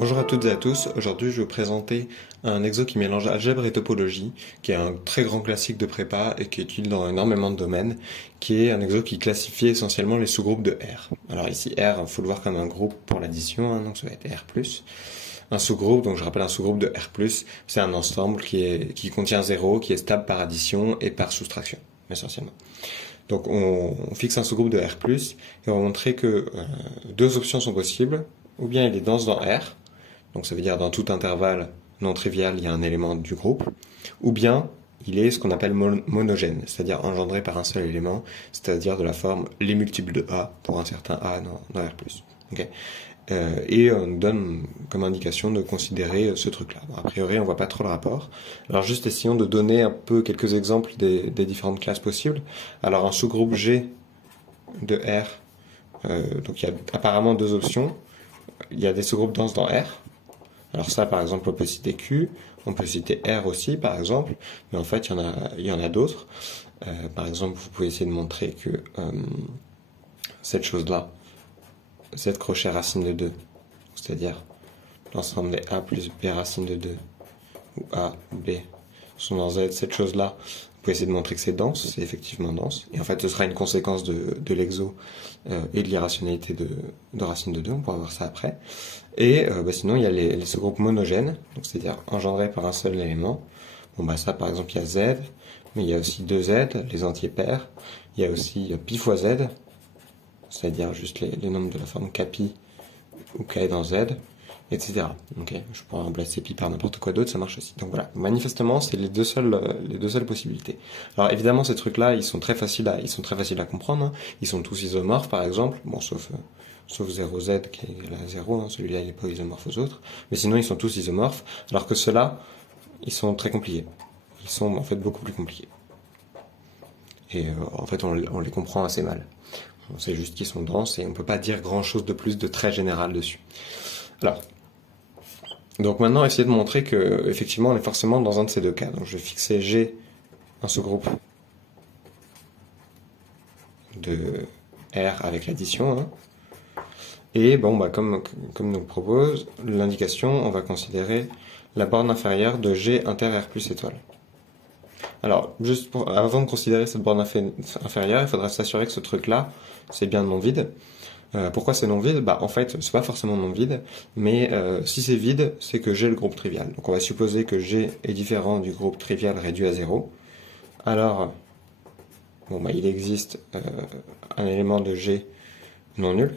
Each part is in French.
Bonjour à toutes et à tous, aujourd'hui je vais vous présenter un exo qui mélange algèbre et topologie, qui est un très grand classique de prépa et qui est utile dans énormément de domaines, qui est un exo qui classifie essentiellement les sous-groupes de R. Alors ici R, il faut le voir comme un groupe pour l'addition, donc ça va être R+. Un sous-groupe, donc je rappelle un sous-groupe de R+, c'est un ensemble qui contient 0, qui est stable par addition et par soustraction, essentiellement. Donc on fixe un sous-groupe de R+, et on va montrer que deux options sont possibles, ou bien il est dense dans R, donc ça veut dire dans tout intervalle non trivial, il y a un élément du groupe, ou bien il est ce qu'on appelle monogène, c'est-à-dire engendré par un seul élément, c'est-à-dire de la forme les multiples de A pour un certain A dans R+. Okay. Et on nous donne comme indication de considérer ce truc-là. Bon, a priori, on voit pas trop le rapport. Alors juste essayons de donner un peu quelques exemples des différentes classes possibles. Alors un sous-groupe G de R, donc il y a apparemment deux options. Il y a des sous-groupes denses dans R. Alors ça, par exemple, on peut citer Q, on peut citer R aussi, par exemple, mais en fait, il y en a d'autres. Par exemple, vous pouvez essayer de montrer que cette chose-là, Z crochet racine de 2, c'est-à-dire l'ensemble des A plus B racine de 2, ou A, B, sont dans Z, cette chose-là, vous pouvez essayer de montrer que c'est dense, c'est effectivement dense, et en fait ce sera une conséquence de l'exo et de l'irrationalité de racine de 2, on pourra voir ça après. Et sinon il y a les sous-groupes monogènes, c'est-à-dire engendrés par un seul élément. Bon bah ça par exemple il y a Z, mais il y a aussi 2Z, les entiers pairs, il y a aussi pi fois Z, c'est-à-dire juste les nombres de la forme kpi ou k dans Z, etc. Okay, je pourrais remplacer pi par n'importe quoi d'autre, ça marche aussi. Donc voilà, manifestement, c'est les deux seules possibilités. Alors évidemment, ces trucs-là, ils sont très faciles à comprendre. Hein. Ils sont tous isomorphes, par exemple, bon, sauf 0z qui est la 0, hein, celui-là il n'est pas isomorphe aux autres, mais sinon ils sont tous isomorphes, alors que ceux-là, ils sont très compliqués. Ils sont en fait beaucoup plus compliqués. Et en fait, on les comprend assez mal. On sait juste qu'ils sont denses et on ne peut pas dire grand chose de plus de très général dessus. Alors, donc maintenant, essayez de montrer que effectivement, on est forcément dans un de ces deux cas. Donc je vais fixer G, un sous-groupe de R avec l'addition. Hein. Et bon, bah, comme nous le propose l'indication, on va considérer la borne inférieure de G inter R plus étoile. Alors, juste avant de considérer cette borne inférieure, il faudra s'assurer que ce truc-là, c'est bien non vide. Pourquoi c'est non vide? Bah en fait, c'est pas forcément non vide, mais si c'est vide, c'est que G est le groupe trivial. Donc on va supposer que G est différent du groupe trivial réduit à 0. Alors, bon bah il existe un élément de G non nul.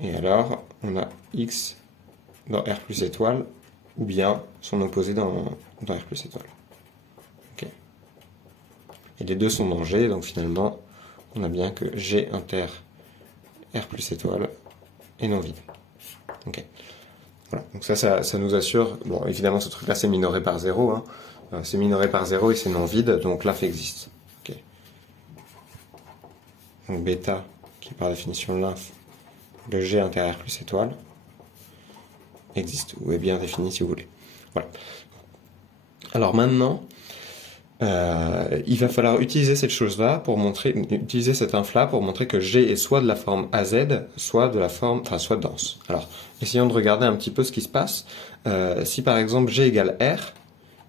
Et alors, on a X dans R plus étoile, ou bien son opposé dans R plus étoile. Okay. Et les deux sont dans G, donc finalement, on a bien que G inter R plus étoile est non vide. Okay. Voilà. Donc ça nous assure, bon évidemment ce truc là c'est minoré par 0, hein. C'est minoré par 0 et c'est non vide, donc l'inf existe. Okay. Donc bêta, qui est par définition l'inf de G inter R plus étoile, existe, ou est bien défini si vous voulez. Voilà. Alors maintenant, il va falloir utiliser cette chose-là pour montrer, utiliser cette inf-là pour montrer que G est soit de la forme AZ, soit de la forme, enfin, soit dense. Alors, essayons de regarder un petit peu ce qui se passe. Si par exemple G égale R,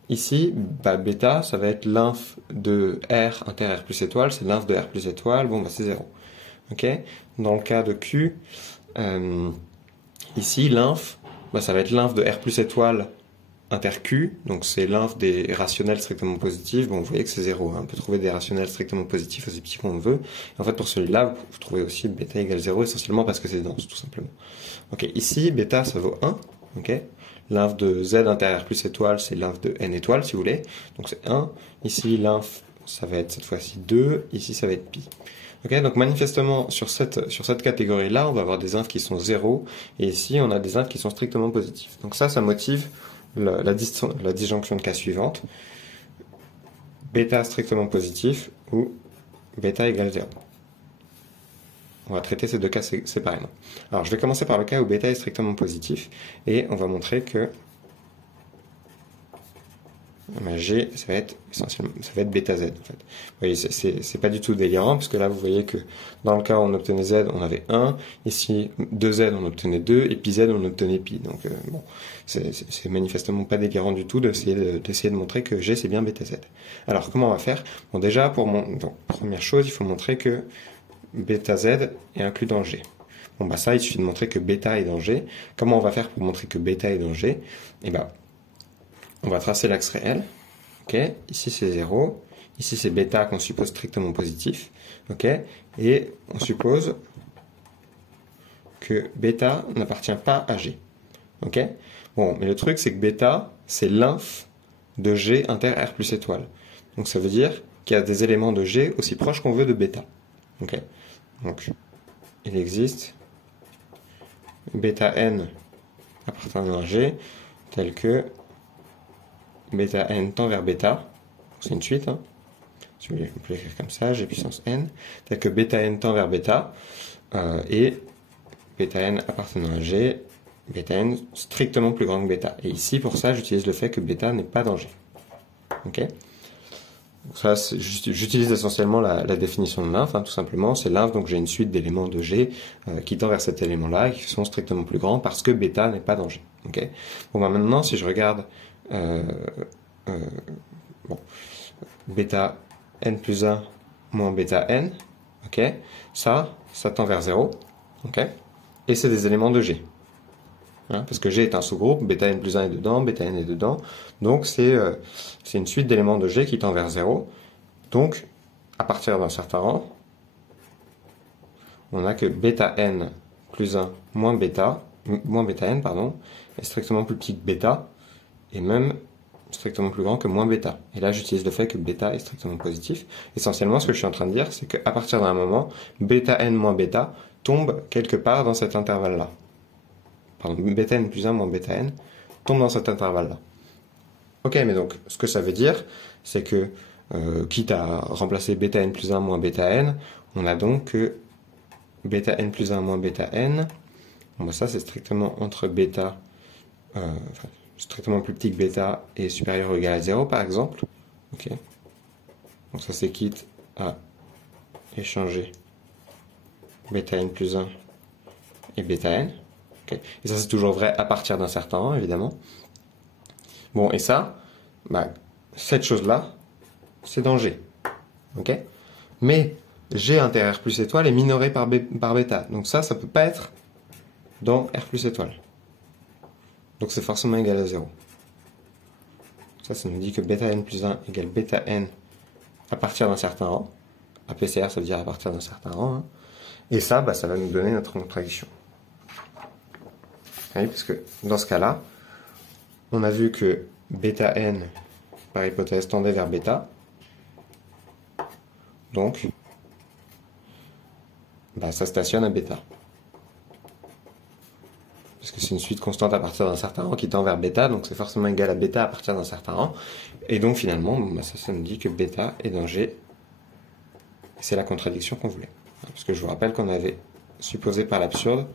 ici, bah, bêta, ça va être l'inf de R inter R plus étoile, c'est l'inf de R plus étoile, bon, bah, c'est 0. Ok? Dans le cas de Q, ici, l'inf, bah, ça va être l'inf de R plus étoile inter Q, donc c'est l'inf des rationnels strictement positifs. Bon, vous voyez que c'est 0, hein. On peut trouver des rationnels strictement positifs aussi petits qu'on veut. Et en fait, pour celui-là, vous trouvez aussi bêta égale 0, essentiellement parce que c'est dense, tout simplement. Ok, ici, bêta, ça vaut 1, ok. L'inf de Z inter R plus étoile, c'est l'inf de N étoile, si vous voulez. Donc c'est 1. Ici, l'inf, ça va être cette fois-ci 2. Ici, ça va être pi. Ok, donc manifestement, sur cette catégorie-là, on va avoir des infs qui sont 0. Et ici, on a des infs qui sont strictement positifs. Donc ça motive la disjonction de cas suivante, bêta strictement positif ou bêta égale 0. On va traiter ces deux cas séparément. Alors je vais commencer par le cas où bêta est strictement positif et on va montrer que G, ça va être essentiellement, ça va être bêta Z, en fait. Vous voyez, c'est pas du tout délirant, parce que là, vous voyez que dans le cas où on obtenait Z, on avait 1, ici, 2Z, on obtenait 2, et pi Z, on obtenait pi. Donc, bon, c'est manifestement pas délirant du tout d'essayer de montrer que G, c'est bien bêta Z. Alors, comment on va faire? Bon, déjà, donc, première chose, il faut montrer que bêta Z est inclus dans G. Bon, bah ça, il suffit de montrer que bêta est dans G. Comment on va faire pour montrer que bêta est dans G? Eh ben, on va tracer l'axe réel. Ok, ici c'est 0. Ici c'est bêta qu'on suppose strictement positif. Ok, et on suppose que bêta n'appartient pas à G. Ok, bon, mais le truc c'est que bêta, c'est l'inf de G inter R plus étoile. Donc ça veut dire qu'il y a des éléments de G aussi proches qu'on veut de bêta. Ok, donc il existe bêta n appartenant à G tel que bêta n tend vers bêta, c'est une suite, hein. Si vous voulez, on peut l'écrire comme ça, G puissance n, tel que bêta n tend vers bêta, et bêta n appartenant à G, bêta n strictement plus grand que bêta. Et ici, pour ça, j'utilise le fait que bêta n'est pas dans G. Ok? Donc ça, j'utilise essentiellement la définition de l'inf, hein, tout simplement. C'est l'inf, donc j'ai une suite d'éléments de G qui tend vers cet élément-là, et qui sont strictement plus grands parce que bêta n'est pas dans G. Ok? Bon, bah maintenant, si je regarde bon, bêta n plus 1 moins bêta n, ok, ça tend vers 0, ok, et c'est des éléments de G, hein, parce que G est un sous-groupe, bêta n plus 1 est dedans, bêta n est dedans, donc c'est une suite d'éléments de G qui tend vers 0, donc à partir d'un certain rang, on a que bêta n plus 1 moins bêta n, pardon, est strictement plus petit que bêta, et même strictement plus grand que moins bêta. Et là, j'utilise le fait que bêta est strictement positif. Essentiellement, ce que je suis en train de dire, c'est qu'à partir d'un moment, bêta n moins bêta tombe quelque part dans cet intervalle-là. Pardon, bêta n plus 1 moins bêta n tombe dans cet intervalle-là. Ok, mais donc, ce que ça veut dire, c'est que, quitte à remplacer bêta n plus 1 moins bêta n, on a donc que bêta n plus 1 moins bêta n, bon, bah ça c'est strictement entre bêta, strictement plus petit que bêta est supérieur ou égal à 0 par exemple. Ok. Donc ça c'est quitte à échanger bêta n plus 1 et bêta n. Okay. Et ça c'est toujours vrai à partir d'un certain rang évidemment. Bon, et ça, bah, cette chose-là, c'est dans G. Ok. Mais G inter R plus étoile est minoré par bêta. Donc ça peut pas être dans R plus étoile. Donc c'est forcément égal à 0. Ça nous dit que bêta n plus 1 égale bêta n à partir d'un certain rang. APCR, ça veut dire à partir d'un certain rang. Hein. Et ça, bah, ça va nous donner notre contradiction. Oui, parce que dans ce cas-là, on a vu que bêta n, par hypothèse, tendait vers bêta. Donc, bah, ça stationne à bêta. Parce que c'est une suite constante à partir d'un certain rang qui tend vers bêta, donc c'est forcément égal à bêta à partir d'un certain rang. Et donc finalement, bah ça nous dit que bêta est dans G. Et c'est la contradiction qu'on voulait. Parce que je vous rappelle qu'on avait supposé par l'absurde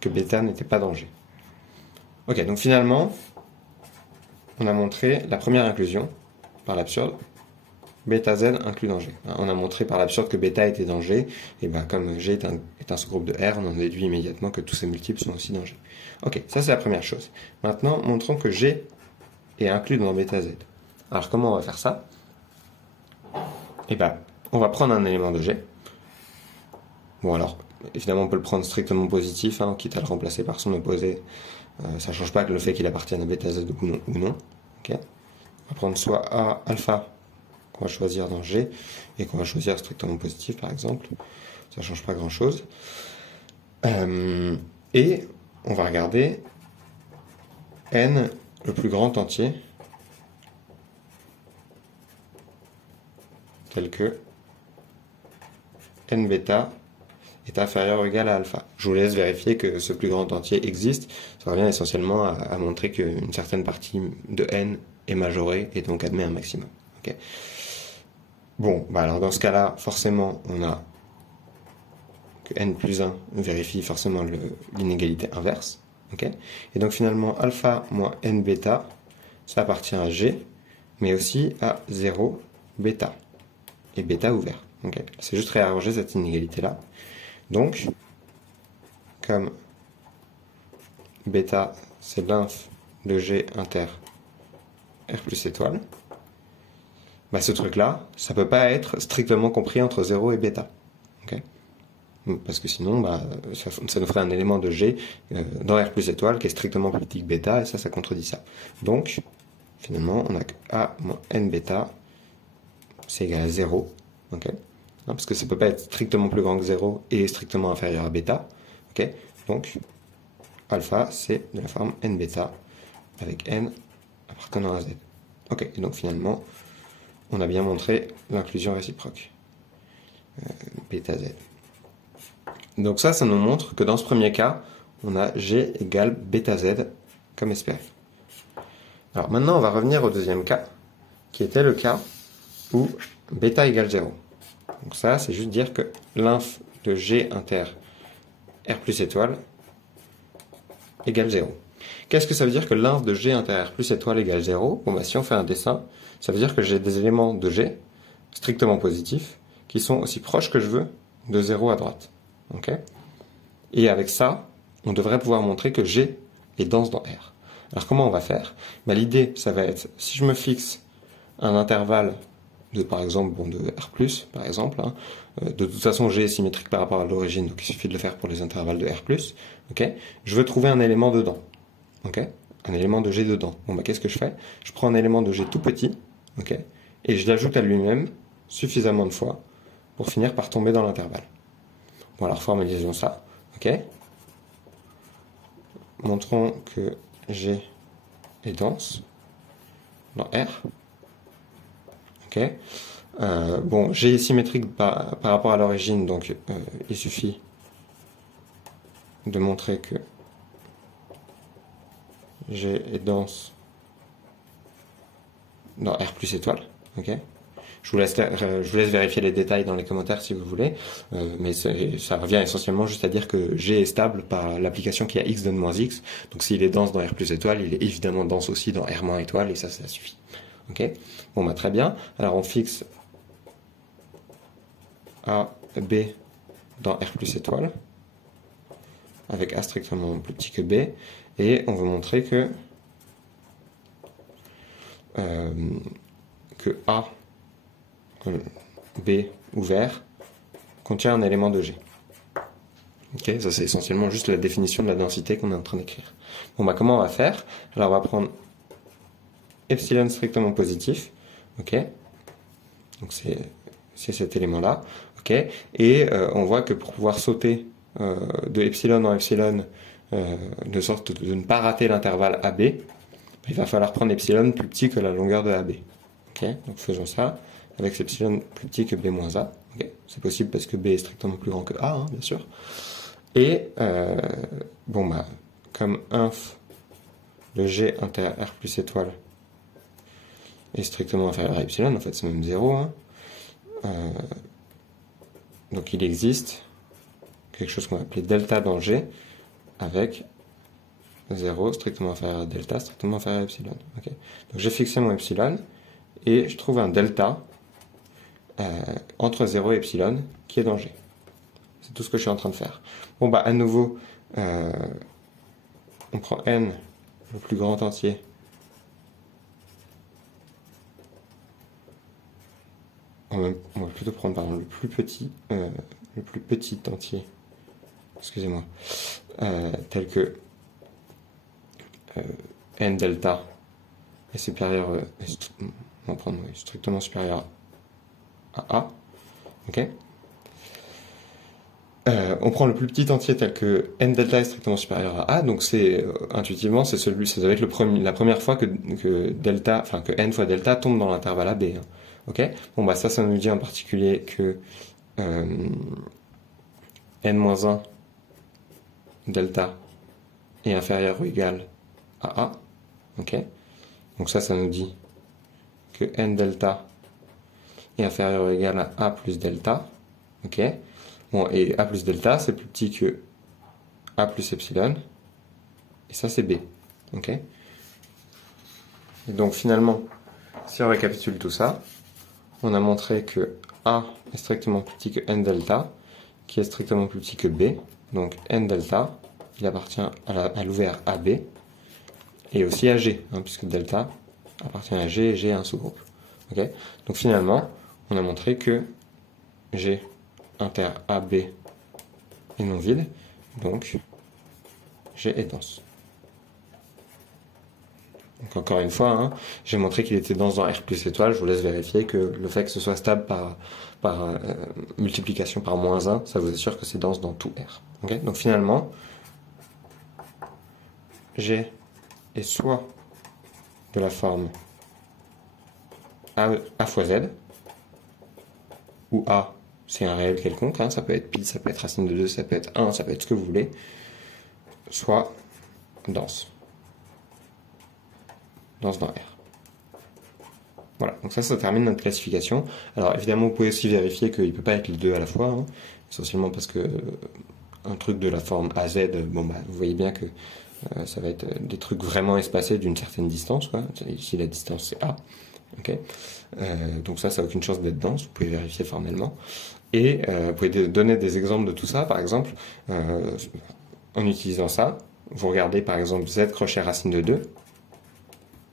que bêta n'était pas dans G. Ok, donc finalement, on a montré la première inclusion par l'absurde. Bêta Z inclus dans G. On a montré par l'absurde que bêta était dans G, et ben comme G est un sous-groupe de R, on en déduit immédiatement que tous ces multiples sont aussi dans G. Ok, ça c'est la première chose. Maintenant, montrons que G est inclus dans bêta Z. Alors comment on va faire ça? Eh ben, on va prendre un élément de G. Bon alors, évidemment on peut le prendre strictement positif, hein, quitte à le remplacer par son opposé. Ça ne change pas que le fait qu'il appartienne à bêta Z ou non. Okay. On va prendre soit A alpha, qu'on va choisir dans G, et qu'on va choisir strictement positif par exemple. Ça ne change pas grand chose. Et on va regarder n le plus grand entier, tel que n bêta est inférieur ou égal à alpha. Je vous laisse vérifier que ce plus grand entier existe. Ça revient essentiellement à montrer qu'une certaine partie de n est majorée et donc admet un maximum. Okay. Bon, bah alors dans ce cas-là, forcément, on a que n plus 1 vérifie forcément l'inégalité inverse. Okay. Et donc finalement, alpha moins n bêta, ça appartient à G. mais aussi à 0, bêta, et bêta ouvert. Okay. C'est juste réarranger cette inégalité-là. Donc, comme bêta, c'est l'inf de G inter R plus étoile, bah ce truc-là, ça peut pas être strictement compris entre 0 et bêta. Okay, parce que sinon, bah, ça nous ferait un élément de G dans R plus étoile qui est strictement plus petit que bêta, et ça contredit ça. Donc, finalement, on a que A moins N bêta, c'est égal à 0. Okay, parce que ça peut pas être strictement plus grand que 0 et strictement inférieur à bêta. Okay, donc, alpha, c'est de la forme N bêta, avec N appartenant à Z. Ok, et donc finalement, on a bien montré l'inclusion réciproque. Bêta Z. Donc ça nous montre que dans ce premier cas, on a G égale bêta Z comme SPF. Alors maintenant, on va revenir au deuxième cas, qui était le cas où bêta égale 0. Donc ça, c'est juste dire que l'inf de G inter R plus étoile égale 0. Qu'est-ce que ça veut dire que l'inf de G inter R plus étoile égale 0? Bon, bah, si on fait un dessin, ça veut dire que j'ai des éléments de G strictement positifs qui sont aussi proches que je veux de 0 à droite. Okay, et avec ça, on devrait pouvoir montrer que G est dense dans R. Alors comment on va faire? Bah, l'idée, ça va être, si je me fixe un intervalle de, par exemple, bon, de R+, par exemple, hein, de toute façon, G est symétrique par rapport à l'origine, donc il suffit de le faire pour les intervalles de R+, okay, je veux trouver un élément dedans. Okay, un élément de G dedans. Bon, bah, qu'est-ce que je fais? Je prends un élément de G tout petit, okay, et je l'ajoute à lui-même suffisamment de fois pour finir par tomber dans l'intervalle. Bon, alors formalisons ça. Ok. Montrons que G est dense dans R. Ok. Bon, G est symétrique par rapport à l'origine, donc il suffit de montrer que G est dense dans R plus étoile. Ok. Je vous laisse vérifier les détails dans les commentaires si vous voulez, mais ça revient essentiellement juste à dire que G est stable par l'application qui a x donne moins x, donc s'il est dense dans R plus étoile, il est évidemment dense aussi dans R moins étoile, et ça suffit. Ok. Bon, bah très bien, alors on fixe A, B dans R plus étoile, avec A strictement plus petit que B, et on veut montrer que A B ouvert contient un élément de G. Ok, ça c'est essentiellement juste la définition de la densité qu'on est en train d'écrire. Bon, bah comment on va faire? Alors on va prendre epsilon strictement positif, ok, donc c'est cet élément-là, ok, et on voit que pour pouvoir sauter de epsilon en epsilon, de sorte de ne pas rater l'intervalle AB, il va falloir prendre epsilon plus petit que la longueur de AB. Ok, donc faisons ça avec cet epsilon plus petit que B moins A. Okay. C'est possible parce que B est strictement plus grand que A, hein, bien sûr. Et, bon, bah, comme inf de G inter R plus étoile est strictement inférieur à epsilon, en fait c'est même 0, hein, donc il existe quelque chose qu'on va appeler delta dans G avec 0 strictement inférieur à delta, strictement inférieur à epsilon. Okay. Donc j'ai fixé mon epsilon et je trouve un delta entre 0 et epsilon qui est dans G. C'est tout ce que je suis en train de faire. Bon, bah à nouveau, on prend n, le plus grand entier, on va plutôt prendre pardon, le plus petit entier, excusez-moi, tel que n delta est supérieur, on va prendre strictement supérieur à A, ok. On prend le plus petit entier tel que n delta est strictement supérieur à A, donc c'est intuitivement ça doit être la première fois que delta, enfin que n fois delta tombe dans l'intervalle AB. Hein. Ok. Bon bah ça nous dit en particulier que n-1 delta est inférieur ou égal à A. Ok. Donc ça nous dit que n delta est inférieur ou égal à A plus delta. Ok. Bon, et A plus delta, c'est plus petit que A plus epsilon. Et ça, c'est B. Ok. Et donc, finalement, Si on récapitule tout ça, on a montré que A est strictement plus petit que n delta, qui est strictement plus petit que B. Donc n delta, il appartient à l'ouvert AB, et aussi à G, puisque delta appartient à G et G est un sous-groupe. Okay, donc finalement, on a montré que G inter AB est non vide, donc G est dense. Donc encore une fois, j'ai montré qu'il était dense dans R plus étoile. Je vous laisse vérifier que le fait que ce soit stable par multiplication par -1, ça vous assure que c'est dense dans tout R. Okay, donc finalement, G est soit de la forme A fois Z, où A c'est un réel quelconque, ça peut être pi, ça peut être racine de 2, ça peut être 1, ça peut être ce que vous voulez, soit dense. Dense dans R. Voilà, donc ça termine notre classification. Alors évidemment, vous pouvez aussi vérifier qu'il ne peut pas être les deux à la fois, essentiellement parce que un truc de la forme AZ, vous voyez bien que ça va être des trucs vraiment espacés d'une certaine distance, quoi. Ici la distance c'est A. Okay. Donc ça n'a aucune chance d'être dense, vous pouvez vérifier formellement. Et vous pouvez donner des exemples de tout ça, par exemple, en utilisant ça, vous regardez par exemple Z crochet racine de 2,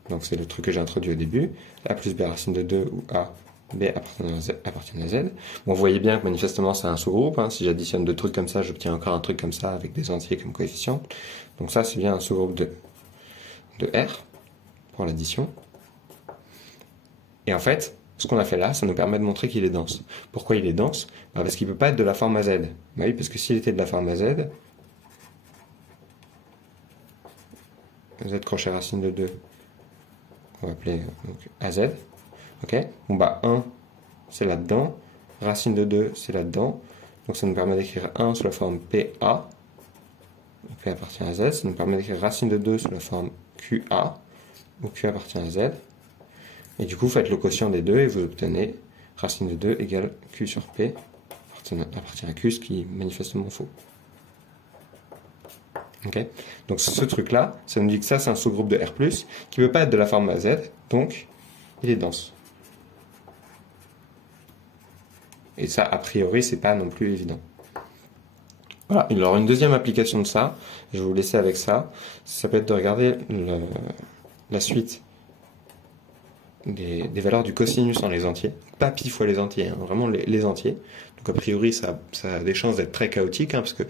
donc c'est le truc que j'ai introduit au début, A plus B racine de 2 où A, B appartiennent à Z. Bon, vous voyez bien que manifestement c'est un sous-groupe, si j'additionne deux trucs comme ça, j'obtiens encore un truc comme ça avec des entiers comme coefficient. Donc ça c'est bien un sous-groupe de R pour l'addition. Et en fait, ce qu'on a fait là, ça nous permet de montrer qu'il est dense. Pourquoi il est dense? Parce qu'il ne peut pas être de la forme AZ. Oui, parce que s'il était de la forme AZ, Z crochet racine de 2, on va appeler donc AZ. Ok, bon 1 c'est là-dedans, racine de 2 c'est là-dedans, donc ça nous permet d'écrire 1 sous la forme PA, donc P appartient à Z, ça nous permet d'écrire racine de 2 sous la forme QA, où Q appartient à Z, et du coup vous faites le quotient des deux et vous obtenez racine de 2 égale Q sur P appartient à Q, ce qui est manifestement faux. Okay. Donc ce truc-là, ça nous dit que ça c'est un sous-groupe de R+, qui ne peut pas être de la forme AZ, donc il est dense. Et ça, a priori, c'est pas non plus évident. Voilà, alors une deuxième application de ça, je vais vous laisser avec ça, ça peut être de regarder la suite des valeurs du cosinus dans les entiers. Pas pi fois les entiers, vraiment les entiers. Donc a priori, ça a des chances d'être très chaotique, parce que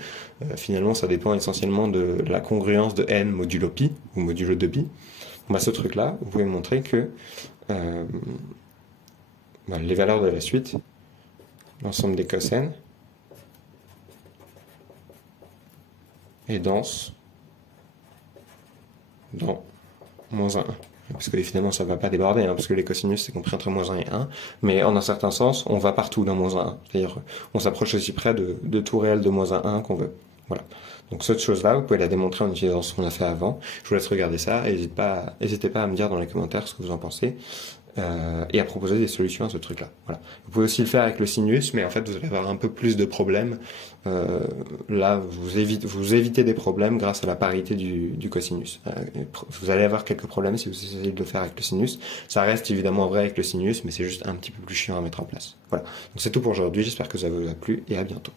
finalement, ça dépend essentiellement de la congruence de n modulo pi, ou modulo de pi. Ce truc-là, vous pouvez montrer que les valeurs de la suite, l'ensemble des cosènes, est dense dans -1. Parce que finalement ça ne va pas déborder, parce que les cosinus c'est compris entre -1 et 1, mais en un certain sens on va partout dans -1, c'est-à-dire on s'approche aussi près de tout réel de -1 qu'on veut. Voilà. Donc cette chose-là, vous pouvez la démontrer en utilisant ce qu'on a fait avant. Je vous laisse regarder ça, et n'hésitez pas à me dire dans les commentaires ce que vous en pensez. Et à proposer des solutions à ce truc-là. Voilà. Vous pouvez aussi le faire avec le sinus, mais en fait vous allez avoir un peu plus de problèmes. Là, vous évitez des problèmes grâce à la parité du cosinus. Vous allez avoir quelques problèmes si vous essayez de le faire avec le sinus. Ça reste évidemment vrai avec le sinus, mais c'est juste un petit peu plus chiant à mettre en place. Voilà. Donc c'est tout pour aujourd'hui. J'espère que ça vous a plu et à bientôt.